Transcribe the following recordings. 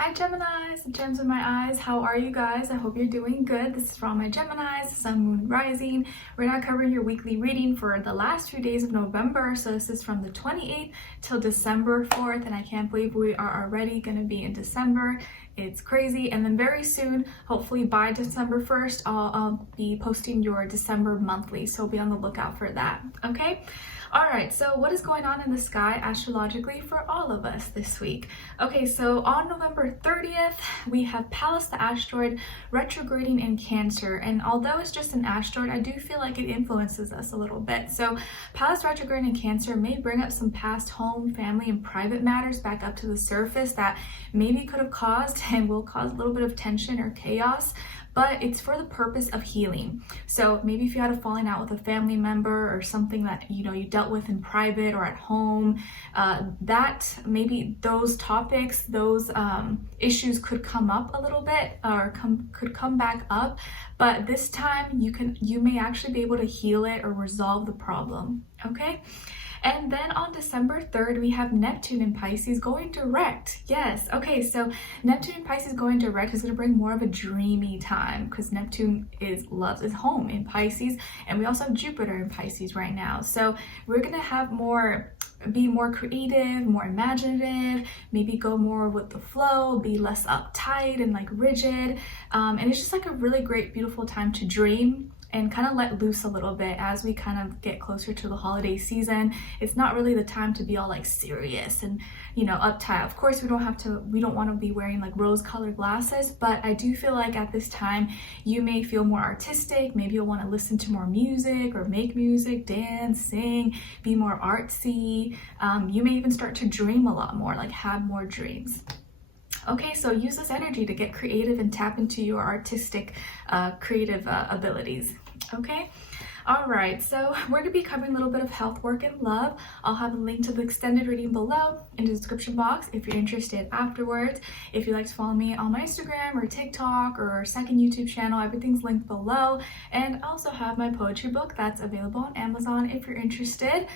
Hi Geminis, the gems in my eyes. How are you guys? I hope you're doing good. This is for all my Geminis, Sun, Moon, Rising. We're now covering your weekly reading for the last few days of November. So this is from the 28th till December 4th, and I can't believe we are already going to be in December. It's crazy. And then very soon, hopefully by December 1st, I'll be posting your December monthly. So be on the lookout for that. Okay? All right, so what is going on in the sky astrologically for all of us this week? Okay, so on November 30th, we have Pallas the asteroid retrograding in Cancer. And although it's just an asteroid, I do feel like it influences us a little bit. So Pallas retrograding in Cancer may bring up some past home, family, and private matters back up to the surface that maybe could have caused and will cause a little bit of tension or chaos. But it's for the purpose of healing. So maybe if you had a falling out with a family member or something that you dealt with in private or at home, that maybe those topics, those issues could come up a little bit or could come back up. But this time you may actually be able to heal it or resolve the problem. Okay. And then on December 3rd, we have Neptune in Pisces going direct. Yes. Okay. So Neptune in Pisces going direct is going to bring more of a dreamy time because Neptune loves his home in Pisces. And we also have Jupiter in Pisces right now. So we're going to have be more creative, more imaginative, maybe go more with the flow, be less uptight and like rigid. And it's just like a really great, beautiful time to dream and kind of let loose a little bit as we kind of get closer to the holiday season. It's not really the time to be all like serious and uptight. Of course, we don't want to be wearing like rose-colored glasses, but I do feel like at this time you may feel more artistic. Maybe you'll want to listen to more music or make music, dance, sing, be more artsy. You may even start to dream a lot more, like have more dreams. Okay, so use this energy to get creative and tap into your artistic, creative abilities. Okay? All right, so we're going to be covering a little bit of health, work, and love. I'll have a link to the extended reading below in the description box if you're interested afterwards. If you'd like to follow me on my Instagram or TikTok or second YouTube channel, everything's linked below. And I also have my poetry book that's available on Amazon if you're interested.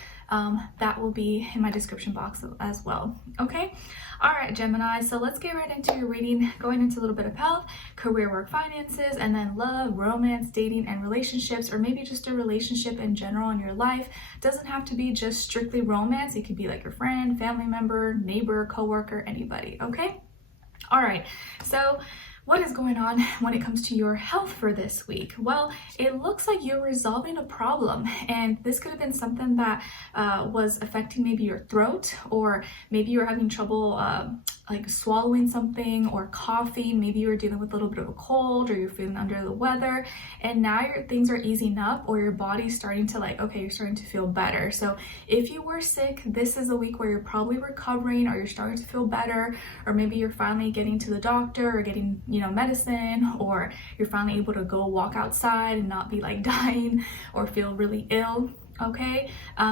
That will be in my description box as well. Okay? All right, Gemini, so let's get right into your reading, going into a little bit of health, career, work, finances, and then love, romance, dating, and relationships, or maybe just a relationship in general in your life. It doesn't have to be just strictly romance. It could be like your friend, family member, neighbor, coworker, anybody. Okay? All right, so what is going on when it comes to your health for this week? Well, it looks like you're resolving a problem, and this could have been something that was affecting maybe your throat, or maybe you're having trouble like swallowing something or coughing. Maybe you're dealing with a little bit of a cold or you're feeling under the weather, and now things are easing up, or your body's starting to you're starting to feel better. So if you were sick, this is a week where you're probably recovering, or you're starting to feel better, or maybe you're finally getting to the doctor or getting medicine, or you're finally able to go walk outside and not be like dying or feel really ill. Okay,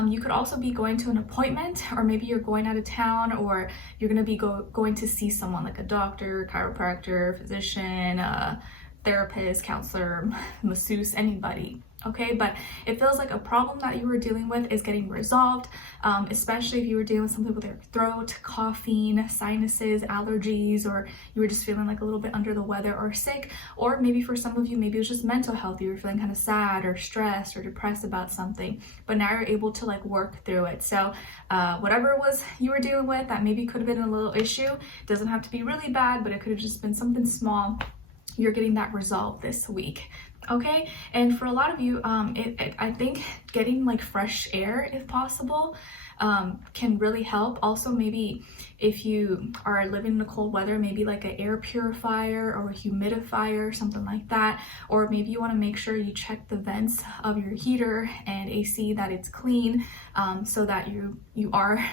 you could also be going to an appointment, or maybe you're going out of town, or you're going to be going to see someone like a doctor, chiropractor, physician, therapist, counselor, masseuse, anybody. Okay, but it feels like a problem that you were dealing with is getting resolved, especially if you were dealing with something with your throat, coughing, sinuses, allergies, or you were just feeling like a little bit under the weather or sick. Or maybe for some of you, maybe it was just mental health. You were feeling kind of sad or stressed or depressed about something, but now you're able to work through it. So whatever it was you were dealing with, that maybe could have been a little issue. It doesn't have to be really bad, but it could have just been something small. You're getting that resolved this week. Okay, and for a lot of you, I think getting fresh air, if possible, can really help. Also, maybe if you are living in the cold weather, maybe like an air purifier or a humidifier, something like that. Or maybe you want to make sure you check the vents of your heater and AC, that it's clean, so that you are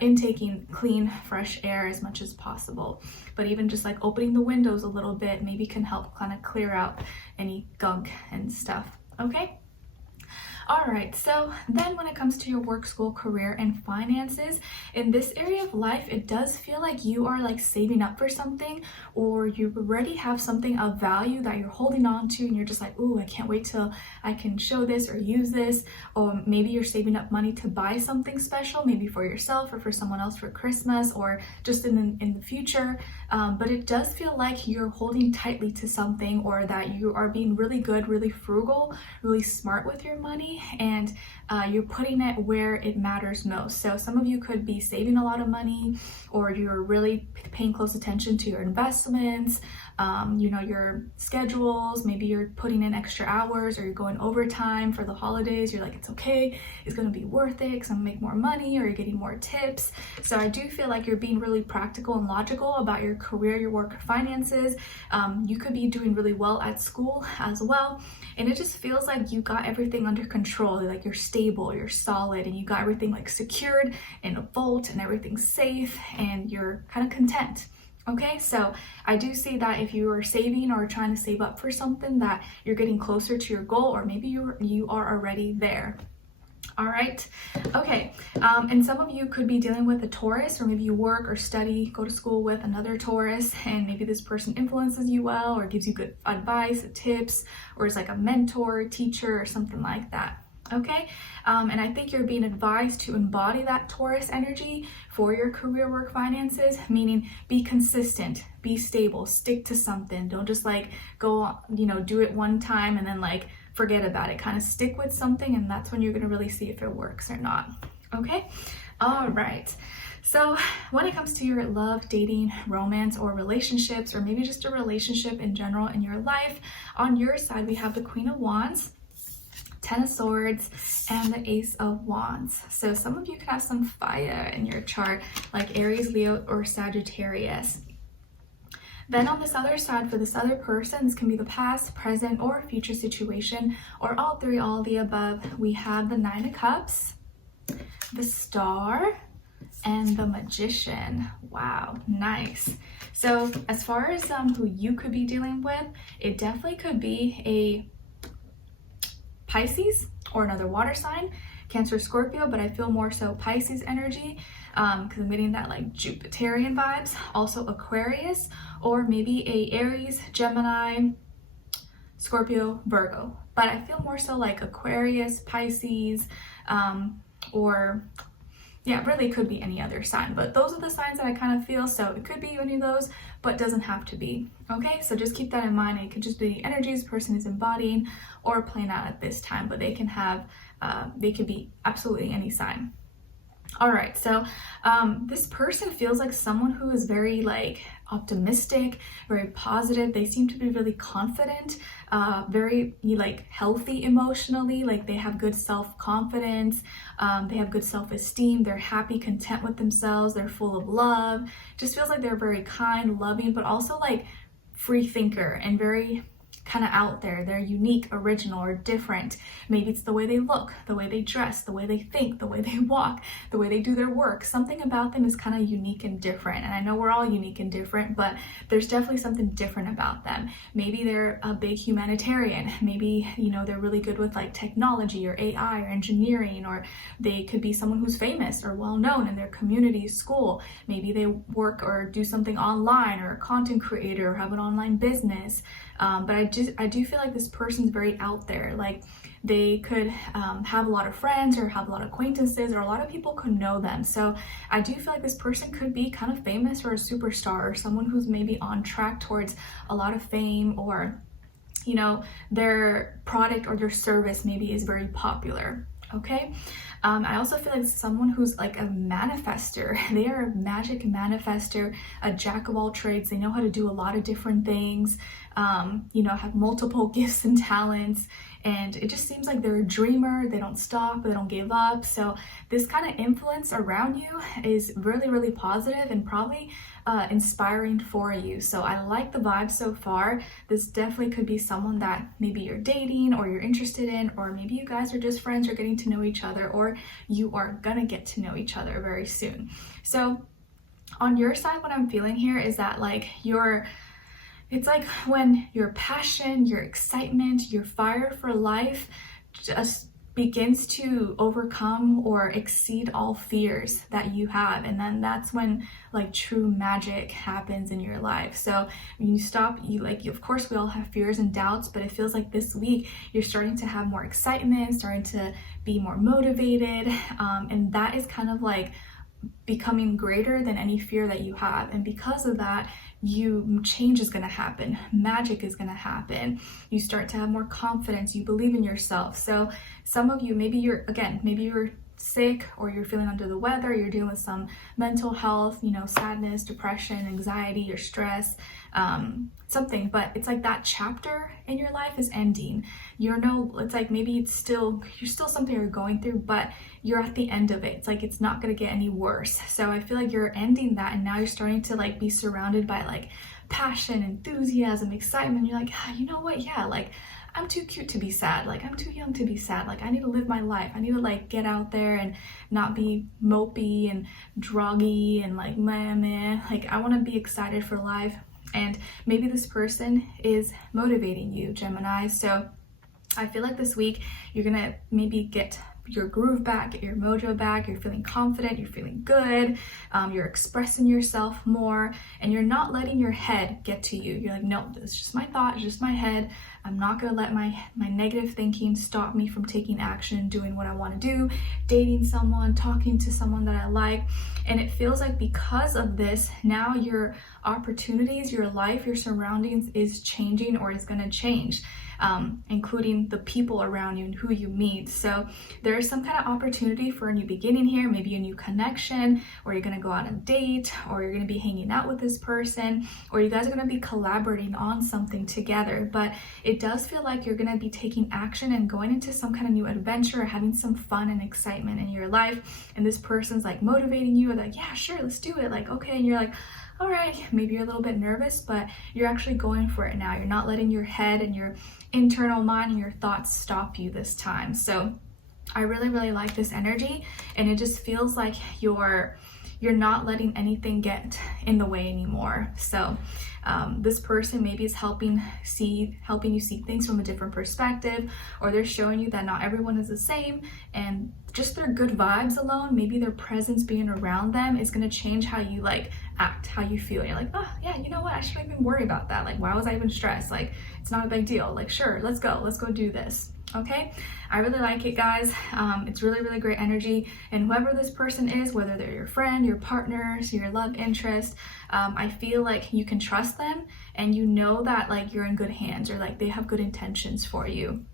intaking clean, fresh air as much as possible. But even just opening the windows a little bit maybe can help kind of clear out any gunk and stuff. Okay? All right, so then when it comes to your work, school, career, and finances, in this area of life, it does feel like you are like saving up for something, or you already have something of value that you're holding on to, and you're just like, ooh, I can't wait till I can show this or use this. Or maybe you're saving up money to buy something special, maybe for yourself or for someone else for Christmas or just in the future. But it does feel like you're holding tightly to something, or that you are being really good, really frugal, really smart with your money, and you're putting it where it matters most. So some of you could be saving a lot of money, or you're really paying close attention to your investments, your schedules. Maybe you're putting in extra hours, or you're going overtime for the holidays. You're like, it's okay, it's gonna be worth it because I'm gonna make more money, or you're getting more tips. So I do feel like you're being really practical and logical about your career, your work, finances. You could be doing really well at school as well. And it just feels like you got everything under control. Like you're stable, you're solid, and you got everything like secured in a vault, and everything's safe, and you're kind of content. Okay, so I do see that if you are saving or trying to save up for something, that you're getting closer to your goal, or maybe you are already there. All right, okay, and some of you could be dealing with a Taurus, or maybe you work or study, go to school with another Taurus, and maybe this person influences you well, or gives you good advice, tips, or is like a mentor, teacher, or something like that. Okay, and I think you're being advised to embody that Taurus energy for your career, work, finances, meaning be consistent, be stable, stick to something. Don't just like go, do it one time and then like forget about it. Kind of stick with something, and that's when you're going to really see if it works or not. Okay, all right. So when it comes to your love, dating, romance, or relationships, or maybe just a relationship in general in your life, on your side we have the Queen of Wands, Ten of Swords, and the Ace of Wands. So some of you could have some fire in your chart, like Aries, Leo, or Sagittarius. Then on this other side, for this other person, this can be the past, present, or future situation, or all three, all the above. We have the Nine of Cups, the Star, and the Magician. Wow, nice. So as far as who you could be dealing with, it definitely could be a Pisces or another water sign, Cancer, Scorpio, but I feel more so Pisces energy, because I'm getting that like Jupiterian vibes. Also Aquarius, or maybe a Aries, Gemini, Scorpio, Virgo. But I feel more so like Aquarius, Pisces, or yeah, it really could be any other sign, but those are the signs that I kind of feel. So it could be any of those, but doesn't have to be. Okay, so just keep that in mind. It could just be the energies the person is embodying or playing out at this time, but they can have, they could be absolutely any sign. All right, so this person feels like someone who is very like optimistic, very positive. They seem to be really confident, very like healthy emotionally, like they have good self-confidence, they have good self-esteem, they're happy, content with themselves, they're full of love. Just feels like they're very kind, loving, but also like free thinker and very kind of out there. They're unique, original, or different. Maybe it's the way they look, the way they dress, the way they think, the way they walk, the way they do their work. Something about them is kind of unique and different. And I know we're all unique and different, but there's definitely something different about them. Maybe they're a big humanitarian. Maybe, they're really good with like technology or AI or engineering, or they could be someone who's famous or well-known in their community, school. Maybe they work or do something online, or a content creator, or have an online business. But I do feel like this person's very out there. Like they could have a lot of friends, or have a lot of acquaintances, or a lot of people could know them. So I do feel like this person could be kind of famous, or a superstar, or someone who's maybe on track towards a lot of fame, or their product or their service maybe is very popular. Okay, I also feel like someone who's like a manifester. They are a magic manifester, a jack of all trades. They know how to do a lot of different things, have multiple gifts and talents, and it just seems like they're a dreamer. They don't stop, they don't give up. So this kind of influence around you is really, really positive and probably inspiring for you. So I like the vibe so far. This definitely could be someone that maybe you're dating, or you're interested in, or maybe you guys are just friends, or getting to know each other, or you are gonna get to know each other very soon. So on your side, what I'm feeling here is that like it's like when your passion, your excitement, your fire for life just begins to overcome or exceed all fears that you have. And then that's when like true magic happens in your life. So when you stop, of course we all have fears and doubts, but it feels like this week you're starting to have more excitement, starting to be more motivated, and that is kind of like becoming greater than any fear that you have. And because of that, change is going to happen, magic is going to happen, you start to have more confidence, you believe in yourself. So some of you, maybe you're sick, or you're feeling under the weather, you're dealing with some mental health, sadness, depression, anxiety, or stress, something, but it's like that chapter in your life is ending. It's like maybe you're still something you're going through, but you're at the end of it. It's like it's not going to get any worse. So I feel like you're ending that, and now you're starting to like be surrounded by like passion, enthusiasm, excitement. You're like, you know what? Yeah, like I'm too cute to be sad. Like I'm too young to be sad. Like I need to live my life. I need to like get out there and not be mopey and druggy and like meh. Like I want to be excited for life. And maybe this person is motivating you, Gemini. So I feel like this week you're gonna maybe get your groove back, get your mojo back, you're feeling confident, you're feeling good, you're expressing yourself more, and you're not letting your head get to you. You're like, no, it's just my thought, it's just my head. I'm not gonna let my negative thinking stop me from taking action, doing what I wanna do, dating someone, talking to someone that I like. And it feels like because of this, now your opportunities, your life, your surroundings is changing, or is gonna change. Including the people around you and who you meet. So there's some kind of opportunity for a new beginning here, maybe a new connection, or you're going to go on a date, or you're going to be hanging out with this person, or you guys are going to be collaborating on something together. But it does feel like you're going to be taking action and going into some kind of new adventure, or having some fun and excitement in your life. And this person's like motivating you, or like, yeah, sure, let's do it. Like, okay. And you're like, all right, maybe you're a little bit nervous, but you're actually going for it now. You're not letting your head and your internal mind and your thoughts stop you this time. So I really, really like this energy, and it just feels like you're not letting anything get in the way anymore. So this person maybe is helping you see things from a different perspective, or they're showing you that not everyone is the same, and just their good vibes alone, maybe their presence being around them is going to change how you like act, how you feel. You're like, oh yeah, you know what, I shouldn't even worry about that. Like, why was I even stressed? Like, it's not a big deal. Like, sure, let's go do this. Okay, I really like it, guys. It's really, really great energy. And whoever this person is, whether they're your friend, your partners, your love interest, I feel like you can trust them, and you know that like you're in good hands, or like they have good intentions for you.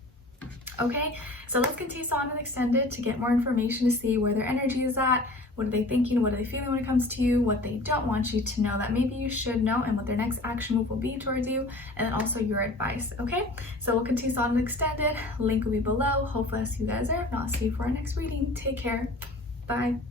Okay, so let's continue on and extend it to get more information, to see where their energy is at, what are they thinking, what are they feeling when it comes to you, what they don't want you to know that maybe you should know, and what their next action move will be towards you, and then also your advice. Okay, so we'll continue on and extend it. Link will be below. Hopefully I'll see you guys there. If not, see you for our next reading. Take care. Bye.